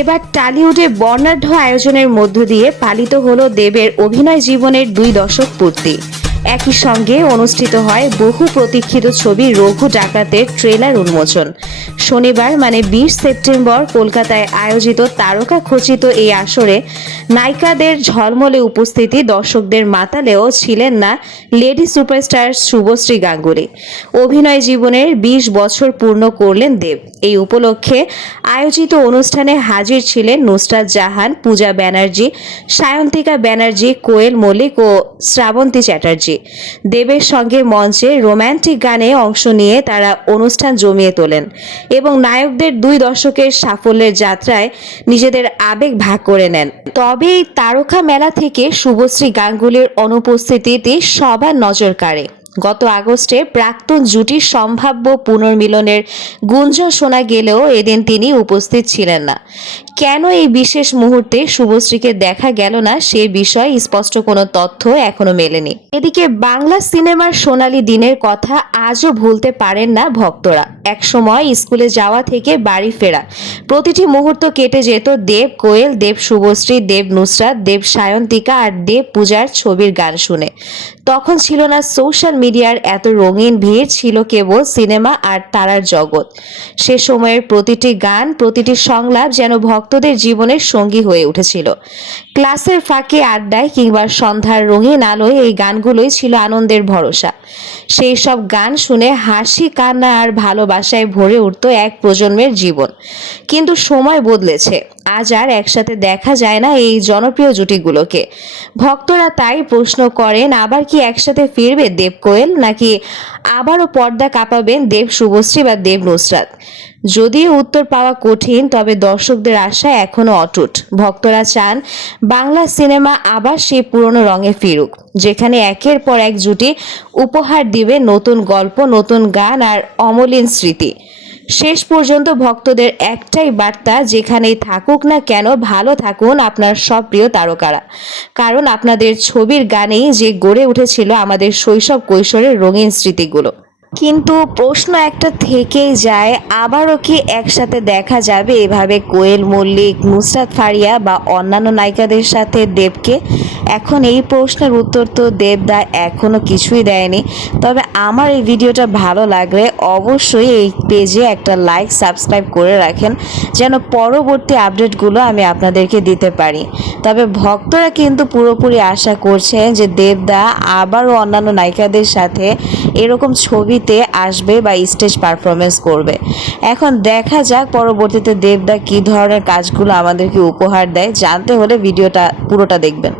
এবার টালিউডে বর্ণাঢ্য আয়োজনের মধ্য দিয়ে পালিত হলো দেবের অভিনয় জীবনের দুই দশক পূর্তি। একই সঙ্গে অনুষ্ঠিত হয় বহু প্রতীক্ষিত ছবি রঘু ডাকাতের ট্রেলার উন্মোচন। শনিবার মানে বিশ সেপ্টেম্বর কলকাতায় আয়োজিত তারকা খচিত এই আসরে নায়িকাদের ঝলমলে উপস্থিতি দর্শকদের মাতালেও ছিলেন না লেডি সুপারস্টার শুভশ্রী গাঙ্গুলি। অভিনয় জীবনের বিশ বছর পূর্ণ করলেন দেব। এই উপলক্ষে আয়োজিত অনুষ্ঠানে হাজির ছিলেন নুসরাত জাহান, পূজা ব্যানার্জি, সায়ন্তিকা ব্যানার্জি, কোয়েল মল্লিক ও শ্রাবন্তী চ্যাটার্জি। দেবের সঙ্গে মঞ্চে রোম্যান্টিক গানে অংশ নিয়ে তারা অনুষ্ঠান জমিয়ে তোলেন এবং নায়কদের দুই দশকের সাফল্যের যাত্রায় নিজেদের আবেগ ভাগ করে নেন। তবে এই তারকা মেলা থেকে শুভশ্রী গাঙ্গুলির অনুপস্থিতিতে সবার নজর কাড়ে। গত আগস্টে প্রাক্তন জুটির সম্ভাব্য পুনর্মিলনের গুঞ্জন শোনা গেলেও এদিন তিনি উপস্থিত ছিলেন না। কেন এই বিশেষ মুহূর্তে শুভশ্রীকে দেখা গেল না সে বিষয়ে স্পষ্ট কোনো তথ্য এখনও মেলেনি। এদিকে বাংলা সিনেমার সোনালী দিনের কথা আজও ভুলতে পারেন না ভক্তরা। একসময় স্কুলে যাওয়া থেকে বাড়ি ফেরা। প্রতিটি মুহূর্ত কেটে যেত দেব কোয়েল, দেব শুভশ্রী, দেব নুসরাত, দেব সায়ন্তিকা আর দেব পূজার ছবির গান শুনে। তখন ছিল না সোশ্যাল মিডিয়ার এত রঙিন ভিড় ছিল কেবল সিনেমা আর তারার জগৎ। সে সময়ের প্রতিটি গান, প্রতিটি সংলাপ যেন ভক্তদের জীবনের সঙ্গী হয়ে উঠেছিল। ক্লাসের ফাঁকে আড্ডায় কিংবা সন্ধ্যার রঙিন আলোয় এই গানগুলোই ছিল আনন্দের ভরসা। সেই সব গান শুনে হাসি, কান্না আর ভালোবাসায় ভরে উঠত এক প্রজন্মের জীবন। কিন্তু সময় বদলেছে। আজ আর একসাথে দেখা যায় না এই জনপ্রিয় জুটিগুলোকে। ভক্তরা তাই প্রশ্ন করেন, আবার কি একসাথে ফিরবে দেব কোয়েল নাকি আবারও পর্দা কাঁপাবেন দেব শুভশ্রী বা দেব নুসরাত? যদিও উত্তর পাওয়া কঠিন, তবে দর্শকদের আশা এখনও অটুট। ভক্তরা চান বাংলা সিনেমা আবার সেই পুরনো রঙে ফিরুক, যেখানে একের পর এক জুটি উপহার দিবে নতুন গল্প, নতুন গান আর অমলিন স্মৃতি। শেষ পর্যন্ত ভক্তদের একটাই বার্তা, যেখানেই থাকুক না কেন, ভালো থাকুন আপনার সব প্রিয় তারকারা। কারণ আপনাদের ছবির গানেই যে গড়ে উঠেছিল আমাদের শৈশব কৈশোরের রঙিন স্মৃতিগুলো। কিন্তু প্রশ্ন একটা থেকেই যায়, আবারও কি একসাথে দেখা যাবে? এভাবে কোয়েল, মল্লিক, নুসরাত ফারিয়া বা অন্যান্য নায়িকাদের সাথে দেবকে? এখন এই প্রশ্নের উত্তর তো দেবদা এখনও কিছুই দেয়নি। তবে আমার এই ভিডিওটা ভালো লাগলে অবশ্যই এই পেজে একটা লাইক, সাবস্ক্রাইব করে রাখেন, যেন পরবর্তী আপডেটগুলো আমি আপনাদেরকে দিতে পারি। তবে ভক্তরা কিন্তু পুরোপুরি আশা করছেন যে দেবদা আবারও অন্যান্য নায়িকাদের সাথে এরকম ছবিতে আসবে বা স্টেজ পারফরমেন্স করবে। এখন দেখা যাক পরবর্তীতে দেবদা কী ধরনের কাজগুলো আমাদেরকে উপহার দেয়। জানতে হলে ভিডিওটা, পুরোটা দেখবেন।